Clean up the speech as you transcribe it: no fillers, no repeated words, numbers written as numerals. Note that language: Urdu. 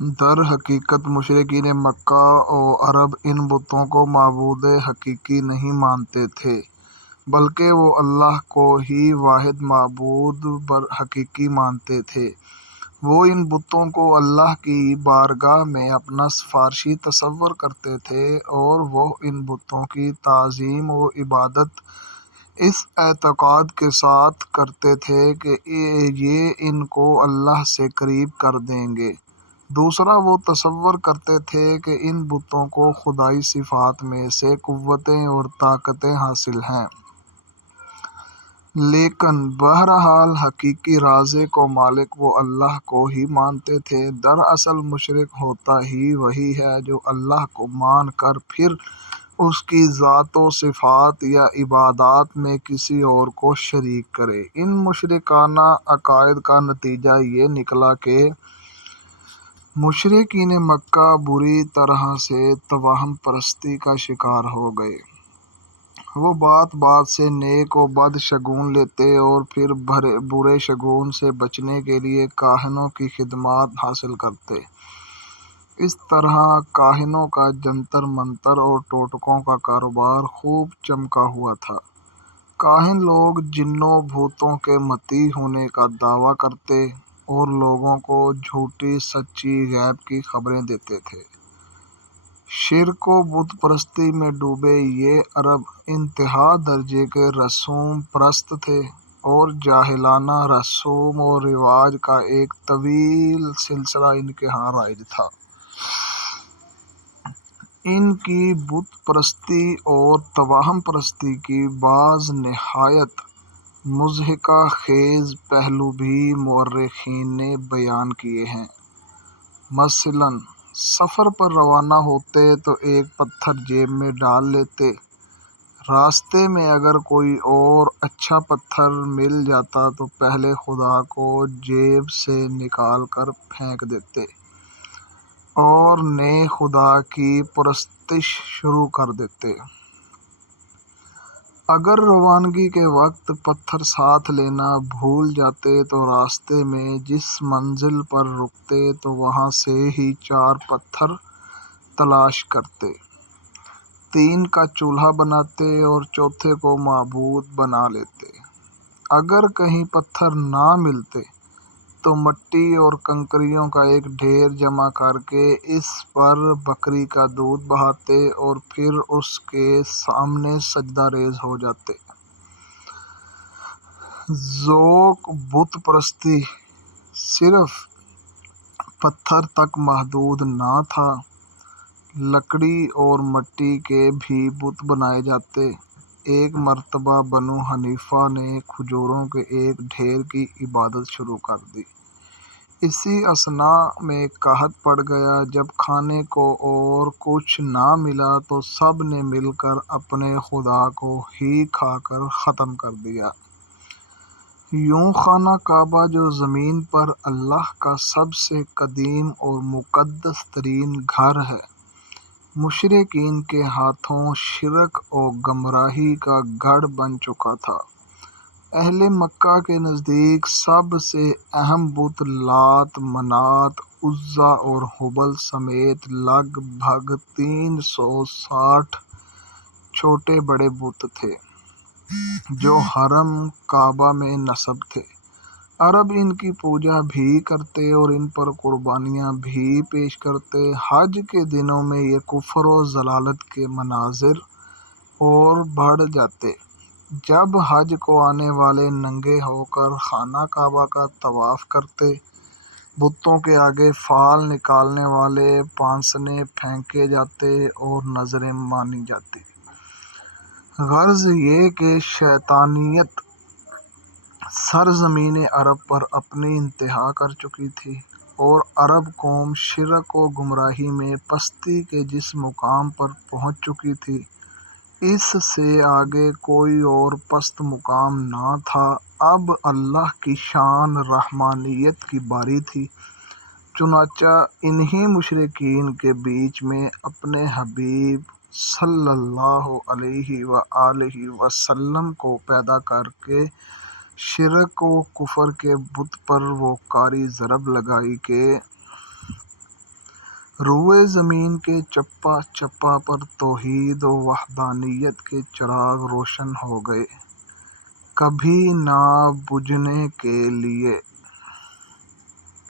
در حقیقت مشرکین مکہ و عرب ان بتوں کو معبود حقیقی نہیں مانتے تھے، بلکہ وہ اللہ کو ہی واحد معبود حقیقی مانتے تھے۔ وہ ان بتوں کو اللہ کی بارگاہ میں اپنا سفارشی تصور کرتے تھے اور وہ ان بتوں کی تعظیم و عبادت اس اعتقاد کے ساتھ کرتے تھے کہ یہ ان کو اللہ سے قریب کر دیں گے۔ دوسرا، وہ تصور کرتے تھے کہ ان بتوں کو خدائی صفات میں سے قوتیں اور طاقتیں حاصل ہیں، لیکن بہرحال حقیقی رازق و مالک وہ اللہ کو ہی مانتے تھے۔ دراصل مشرک ہوتا ہی وہی ہے جو اللہ کو مان کر پھر اس کی ذات و صفات یا عبادات میں کسی اور کو شریک کرے۔ ان مشرکانہ عقائد کا نتیجہ یہ نکلا کہ مشرکین مکہ بری طرح سے توہم پرستی کا شکار ہو گئے۔ وہ بات بات سے نیک و بد شگون لیتے اور پھر برے شگون سے بچنے کے لیے کاہنوں کی خدمات حاصل کرتے۔ اس طرح کاہنوں کا جنتر منتر اور ٹوٹکوں کا کاروبار خوب چمکا ہوا تھا۔ کاہن لوگ جنوں بھوتوں کے متی ہونے کا دعویٰ کرتے اور لوگوں کو جھوٹی سچی غیب کی خبریں دیتے تھے۔ شرک و بت پرستی میں ڈوبے یہ عرب انتہا درجے کے رسوم پرست تھے اور جاہلانہ رسوم و رواج کا ایک طویل سلسلہ ان کے ہاں رائج تھا۔ ان کی بت پرستی اور توہم پرستی کی بعض نہایت مضحکہ خیز پہلو بھی مورخین نے بیان کیے ہیں۔ مثلاً سفر پر روانہ ہوتے تو ایک پتھر جیب میں ڈال لیتے، راستے میں اگر کوئی اور اچھا پتھر مل جاتا تو پہلے خدا کو جیب سے نکال کر پھینک دیتے اور نئے خدا کی پرستش شروع کر دیتے۔ اگر روانگی کے وقت پتھر ساتھ لینا بھول جاتے تو راستے میں جس منزل پر رکتے تو وہاں سے ہی 4 پتھر تلاش کرتے، 3 کا چولہا بناتے اور چوتھے کو معبود بنا لیتے۔ اگر کہیں پتھر نہ ملتے تو مٹی اور کنکریوں کا ایک ڈھیر جمع کر کے اس پر بکری کا دودھ بہاتے اور پھر اس کے سامنے سجدہ ریز ہو جاتے۔ ذوق بت پرستی صرف پتھر تک محدود نہ تھا، لکڑی اور مٹی کے بھی بت بنائے جاتے۔ ایک مرتبہ بنو حنیفہ نے کھجوروں کے ایک ڈھیر کی عبادت شروع کر دی۔ اسی اثناء میں قحط پڑ گیا۔ جب کھانے کو اور کچھ نہ ملا تو سب نے مل کر اپنے خدا کو ہی کھا کر ختم کر دیا۔ یوں خانہ کعبہ جو زمین پر اللہ کا سب سے قدیم اور مقدس ترین گھر ہے، مشرکین کے ہاتھوں شرک و گمراہی کا گڑھ بن چکا تھا۔ اہل مکہ کے نزدیک سب سے اہم بت لات، منات، عزیٰ اور ہبل سمیت لگ بھگ 360 چھوٹے بڑے بت تھے جو حرم کعبہ میں نصب تھے۔ عرب ان کی پوجا بھی کرتے اور ان پر قربانیاں بھی پیش کرتے۔ حج کے دنوں میں یہ کفر و ضلالت کے مناظر اور بڑھ جاتے۔ جب حج کو آنے والے ننگے ہو کر خانہ کعبہ کا طواف کرتے، بتوں کے آگے فال نکالنے والے پانسنے پھینکے جاتے اور نذریں مانی جاتی۔ غرض یہ کہ شیطانیت سرزمین عرب پر اپنی انتہا کر چکی تھی اور عرب قوم شرک و گمراہی میں پستی کے جس مقام پر پہنچ چکی تھی، اس سے آگے کوئی اور پست مقام نہ تھا۔ اب اللہ کی شان رحمانیت کی باری تھی۔ چنانچہ انہی مشرکین کے بیچ میں اپنے حبیب صلی اللہ علیہ وآلہ وسلم کو پیدا کر کے شرک و کفر کے بت پر وہ کاری ضرب لگائی کہ روئے زمین کے چپا چپا پر توحید و وحدانیت کے چراغ روشن ہو گئے، کبھی نہ بجھنے کے لیے